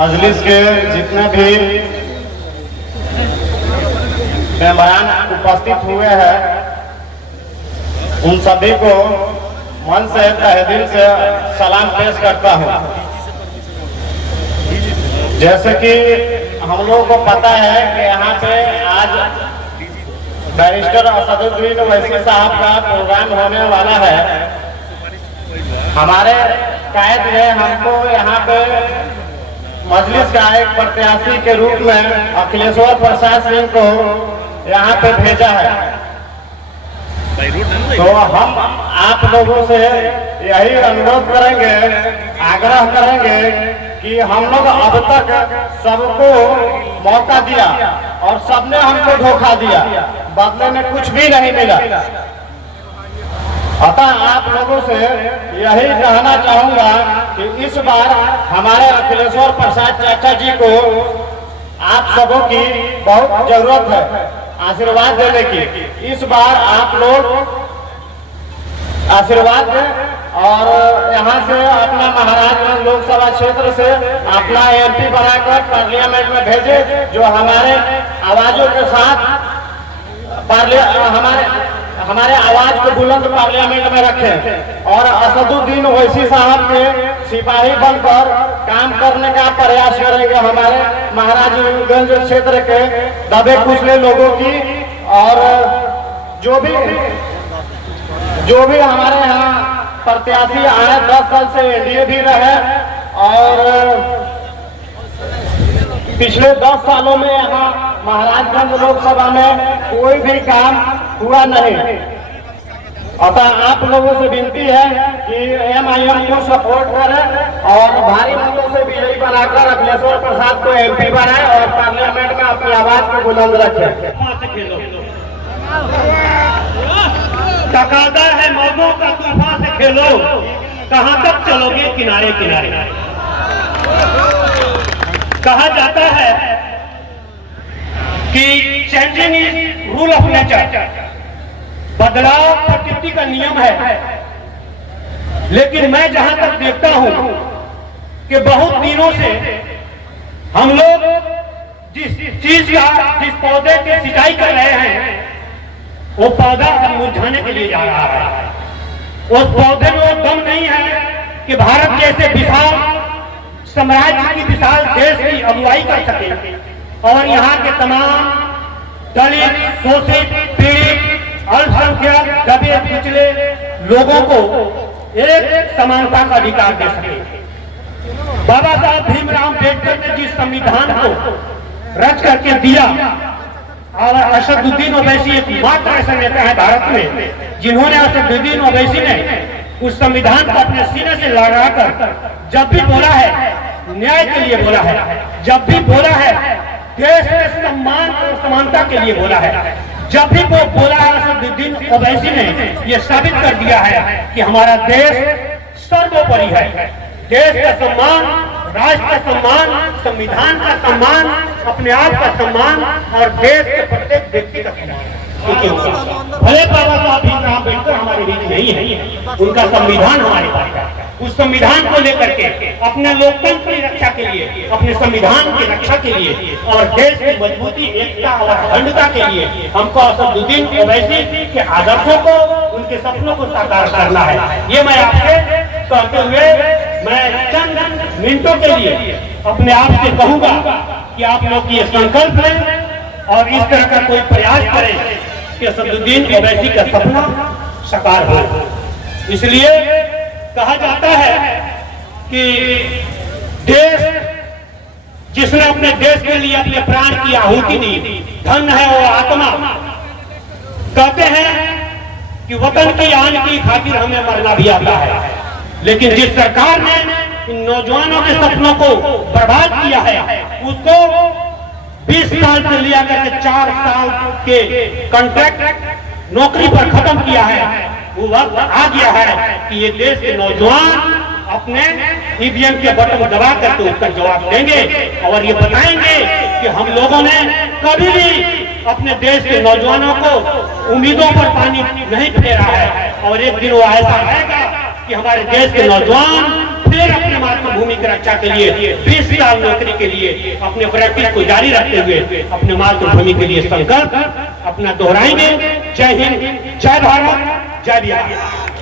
मजलिस के जितने भी मेहमान उपस्थित हुए हैं उन सभी को मन से तहे दिल से सलाम पेश करता हूँ। जैसे कि हम लोगों को पता है कि यहाँ पे आज बैरिस्टर असदुद्दीन ओवैसी साहब का प्रोग्राम होने वाला है। हमारे कायद ने हमको यहाँ पे मजलिस का एक प्रत्याशी के रूप में अखिलेश्वर प्रसाद सिंह को यहाँ पे भेजा है। तो हम आप लोगों से यही अनुरोध करेंगे, आग्रह करेंगे कि हम लोग अब तक सबको मौका दिया और सबने हमको धोखा दिया, बदले में कुछ भी नहीं मिला। अतः आप लोगों से यही कहना चाहूंगा कि इस बार हमारे अखिलेश्वर प्रसाद चाचा जी को आप सबों की बहुत जरूरत है आशीर्वाद देने की। इस बार आप लोग आशीर्वाद दें और यहाँ से अपना महाराजगंज लोकसभा क्षेत्र से अपना एमपी बनाकर पार्लियामेंट में भेजे, जो हमारे आवाजों के साथ हमारे आवाज को बुलंद पार्लियामेंट में रखें और असदुद्दीन ओवैसी साहब के सिपाही बनकर काम करने का प्रयास करेंगे हमारे महाराजगंज क्षेत्र के दबे कुचले लोगों की। और जो भी हमारे यहाँ प्रत्याशी आए 10 साल से एनडीए भी रहे और पिछले 10 सालों में यहाँ महाराजगंज लोकसभा में कोई भी काम हुआ नहीं। अतः आप लोगों से विनती है कि एमआईएम को सपोर्ट करें और भारी मतों से विजयी बनाकर अखिलेश्वर प्रसाद को एमपी बनाए और पार्लियामेंट में अपनी आवाज को बुलंद रखें। तकादा है मौजों का तूफान से खेलो, कहां तक चलोगे किनारे किनारे। कहा जाता है कि changing is rule of nature, बदलाव प्रकृति का नियम है। लेकिन मैं जहां तक देखता हूं कि बहुत दिनों से हम लोग जिस पौधे की सिंचाई कर रहे हैं वो पौधा अब मुरझाने के लिए जा रहा है। उस पौधे में वो दम नहीं है कि भारत जैसे विशाल साम्राज्य की विशाल देश की अगुवाई कर सके और यहाँ के तमाम दलित, शोषित, पीड़ित, अल्पसंख्यक, दबे कुचले लोगों को एक समानता का अधिकार दे सके। बाबा साहब भीमराव अम्बेडकर ने जिस संविधान को रच करके दिया और असदुद्दीन ओवैसी एकमात्र ऐसा नेता है भारत में जिन्होंने असदुद्दीन ओवैसी ने उस संविधान को अपने सीने से लगाकर जब भी बोला है न्याय के लिए बोला है, जब भी बोला है देश के सम्मान और समानता के लिए बोला है, जब भी वो बोला है असदुद्दीन ओवैसी ने ये साबित कर दिया है कि हमारा देश सर्वोपरि है। देश का सम्मान, राष्ट्र का सम्मान, संविधान का सम्मान, अपने आप का सम्मान और देश के प्रत्येक व्यक्ति का सम्मान। भले बाबा साहब भीमराव अम्बेडकर हमारे बीच नहीं है, उनका संविधान हमारे पास है। उस संविधान को लेकर के अपने लोकतंत्र की रक्षा के लिए, अपने संविधान की रक्षा के लिए और देश की मजबूती, एकता और अखंडता के लिए हमको असदुद्दीन ओवैसी के आदर्शों को, उनके सपनों को साकार करना है। ये मैं आपसे कहते हुए मैं चंद मिनटों के लिए अपने आप से कहूंगा कि आप लोग ये संकल्प लें और इस तरह का कोई प्रयास करें कि असदुद्दीन ओवैसी का सपना साकार हो। इसलिए कहा जाता है कि देश जिसने अपने देश के लिए अपने प्राण की आहुति दी, धन है वो आत्मा। कहते हैं कि वतन की आन की खातिर हमें मरना भी आता है, लेकिन जिस सरकार ने इन नौजवानों के सपनों को बर्बाद किया है उसको 20 साल से लिया करके 4 साल के कॉन्ट्रैक्ट नौकरी पर खत्म किया है। वो वक्त आ गया है कि ये देश के नौजवान अपने ईवीएम के बटन दबा करके उसका जवाब देंगे और ये बताएंगे कि हम लोगों ने कभी भी अपने देश के नौजवानों को उम्मीदों पर पानी नहीं फेरा है। और एक दिन वो ऐसा आएगा कि हमारे देश के नौजवान फिर फिर अपने मातृभूमि की रक्षा के लिए 20 साल नौकरी के लिए अपने प्रैक्टिस को जारी रखते हुए अपने मातृभूमि के लिए संकल्प अपना दोहराएंगे। जय हिंद, जय भारत, जय बिहार।